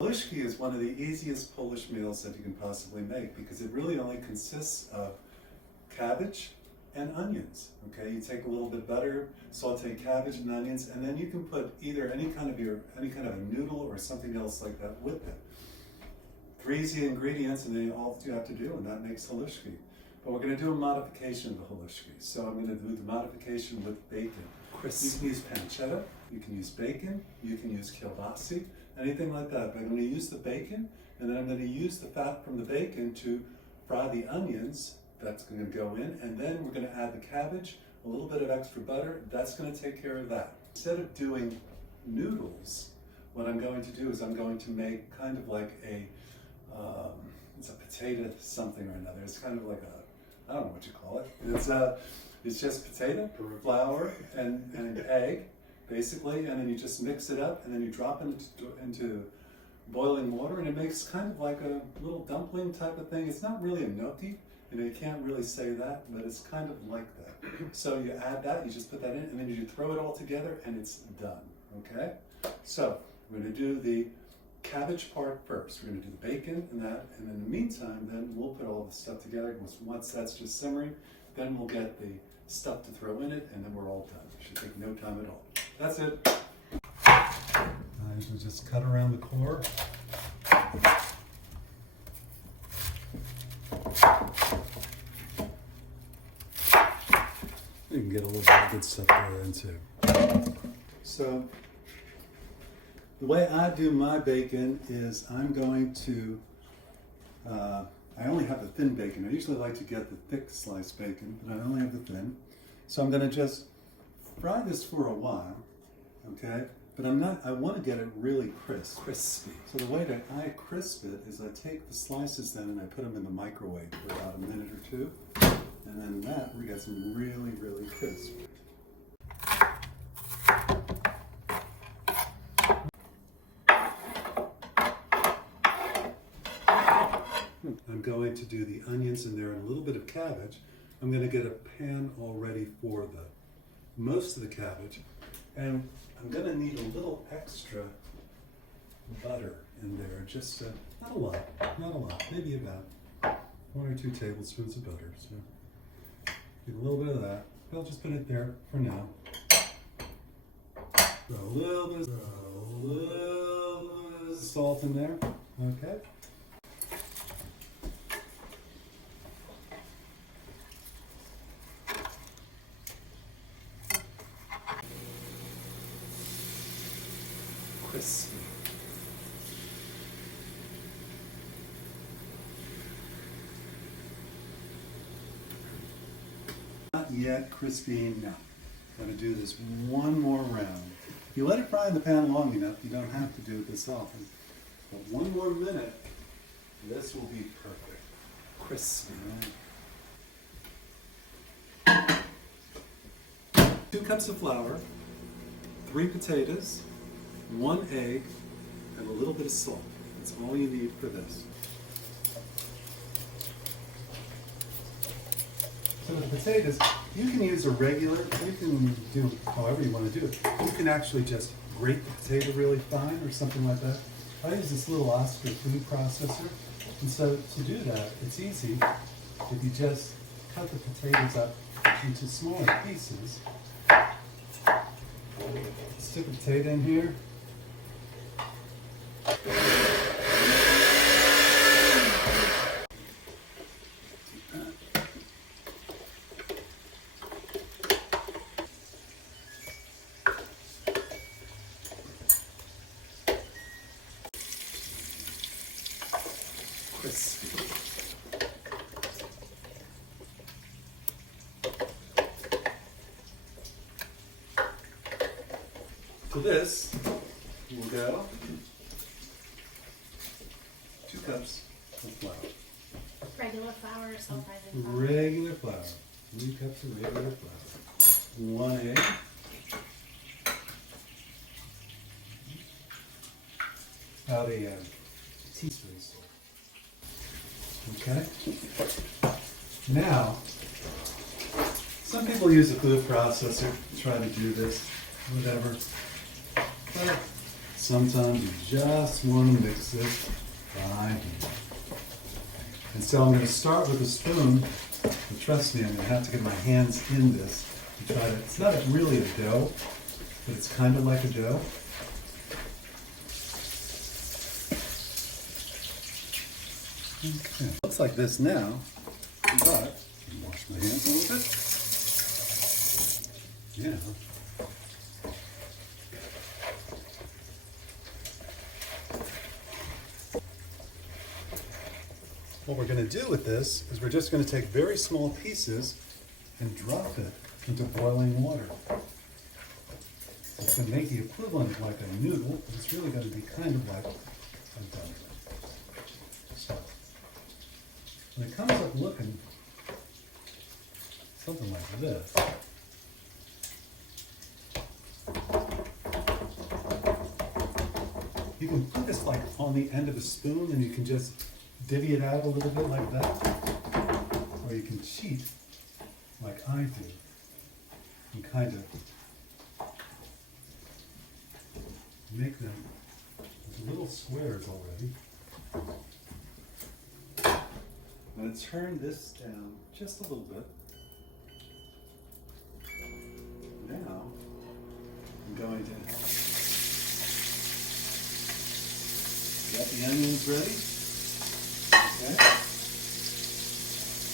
Haluski is one of the easiest Polish meals that you can possibly make because it really only consists of cabbage and onions. Okay, you take a little bit of butter, saute cabbage and onions, and then you can put either any kind of a noodle or something else like that with it. 3 easy ingredients, and then all you have to do, and that makes Haluski. But we're going to do a modification of the Haluski. So I'm going to do the modification with bacon. You can use pancetta, you can use bacon, you can use kielbasi, anything like that. But I'm going to use the bacon, and then I'm going to use the fat from the bacon to fry the onions. That's going to go in, and then we're going to add the cabbage, a little bit of extra butter. That's going to take care of that. Instead of doing noodles, what I'm going to do is I'm going to make kind of like it's a potato something or another. It's kind of like I don't know what you call it. It's just potato, flour, and egg, basically, and then you just mix it up, and then you drop it into boiling water, and it makes kind of like a little dumpling type of thing. It's not really a gnocchi, you can't really say that, but it's kind of like that. So you add that, you just put that in, and then you throw it all together, and it's done, okay? So we're going to do the cabbage part first. We're going to do the bacon and that, and in the meantime, then we'll put all the stuff together. Once that's just simmering, then we'll get the stuff to throw in it, and then we're all done. It should take no time at all. That's it. I usually just cut around the core. You can get a little bit of good stuff there in too. So the way I do my bacon is I'm going to, I only have the thin bacon. I usually like to get the thick sliced bacon, but I only have the thin. So I'm going to just fry this for a while, okay? But I want to get it really crispy. So the way that I crisp it is I take the slices then and I put them in the microwave for about a minute or two. And then that, we get some really, really crisp. I'm going to do the onions in there and a little bit of cabbage. I'm going to get a pan all ready for most of the cabbage. And I'm going to need a little extra butter in there, just not a lot, maybe about 1 or 2 tablespoons of butter. So get a little bit of that. I'll just put it there for now. Throw a little bit of salt in there, okay? Crispy. Not yet crispy enough. I'm going to do this one more round. If you let it fry in the pan long enough, you don't have to do it this often. But one more minute, this will be perfect. Crispy. 2 cups of flour, 3 potatoes, 1 egg, and a little bit of salt. That's all you need for this. So the potatoes, you can use a regular, you can do however you want to do it. You can actually just grate the potato really fine or something like that. I use this little Oscar food processor. And so to do that, it's easy if you just cut the potatoes up into smaller pieces. Stick a potato in here. Crispy. To this, we'll go 2 cups of flour. Regular flour or self-rising flour? Regular flour. 3 cups of regular flour. 1 egg. About a teaspoon. Okay. Now, some people use a food processor to try to do this, whatever. But Sometimes you just want to mix it by hand. And so I'm going to start with a spoon, and trust me, I'm going to have to get my hands in this to try to, it's not really a dough, but it's kind of like a dough. Okay. Looks like this now, but wash my hands a little bit. Yeah. What we're going to do with this is we're just going to take very small pieces and drop it into boiling water. It's going to make the equivalent of like a noodle, but it's really going to be kind of like a dough. So, when it comes up looking something like this, you can put this like on the end of a spoon and you can just divvy it out a little bit like that. Or you can cheat like I do and kind of make them into little squares already. I'm going to turn this down just a little bit. Now I'm going to get the onions ready. Okay.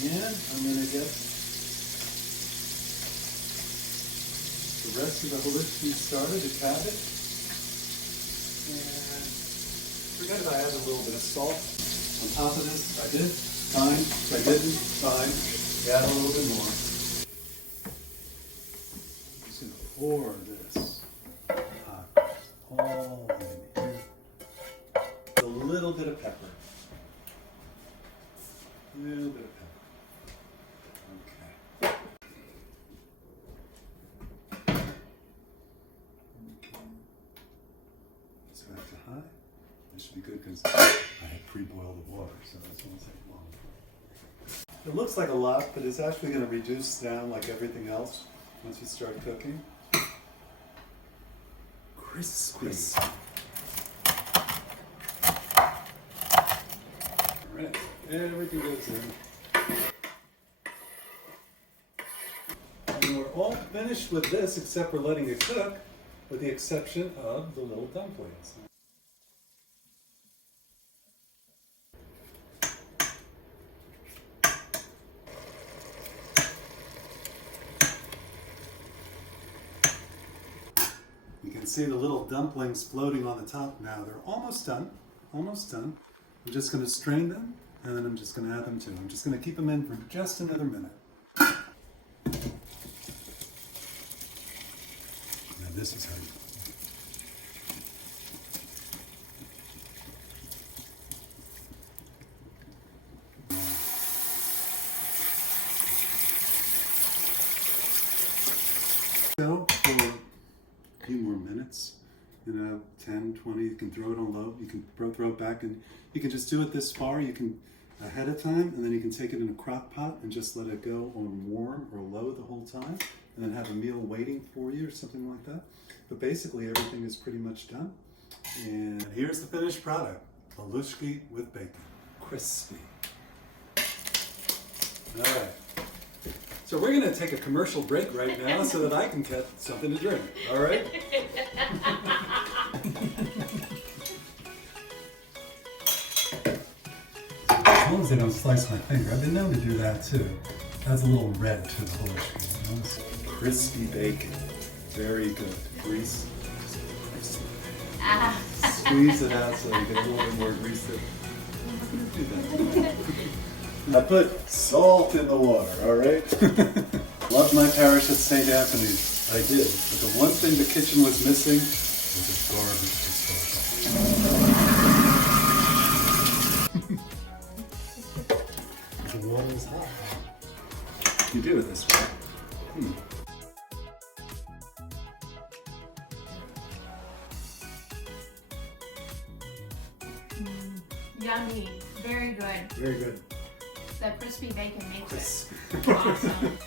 And I'm going to get the rest of the Haluski started, the cabbage. And forget if I added a little bit of salt on top of this. I did, fine. If I didn't, fine. Add a little bit more. I'm just going to pour this hot all in here. A little bit of pepper. A little bit of pepper. Okay. So that's a high. This should be good because I had pre-boiled the water, so this won't take long. It looks like a lot, but it's actually going to reduce down like everything else once you start cooking. Crispy. Alright, everything goes in. And we're all finished with this except for letting it cook, with the exception of the little dumplings. You can see the little dumplings floating on the top now. They're almost done, almost done. I'm just going to strain them, and then I'm just going to add them too. I'm just going to keep them in for just another minute. Now this is how you... So, for a few more minutes, 10, 20, you can throw it on low, you can throw it back, and you can just do it this far, you can ahead of time, and then you can take it in a crock pot and just let it go on warm or low the whole time, and then have a meal waiting for you or something like that. But basically everything is pretty much done. And here's the finished product, Haluski with bacon. Crispy. All right. So we're going to take a commercial break right now so that I can get something to drink, all right? As long as they don't slice my finger. I've been known to do that too. Adds a little red to the Haluski. You know? Crispy bacon. Very good. Grease. Squeeze it out so you get a little bit more grease there. Do that. I put salt in the water, all right? Loved my parish at St. Anthony's. I did. But the one thing the kitchen was missing was a garbage disposal. The water is hot. You do it this way. Yummy. Very good. Very good. The crispy bacon makes Crispy. it awesome.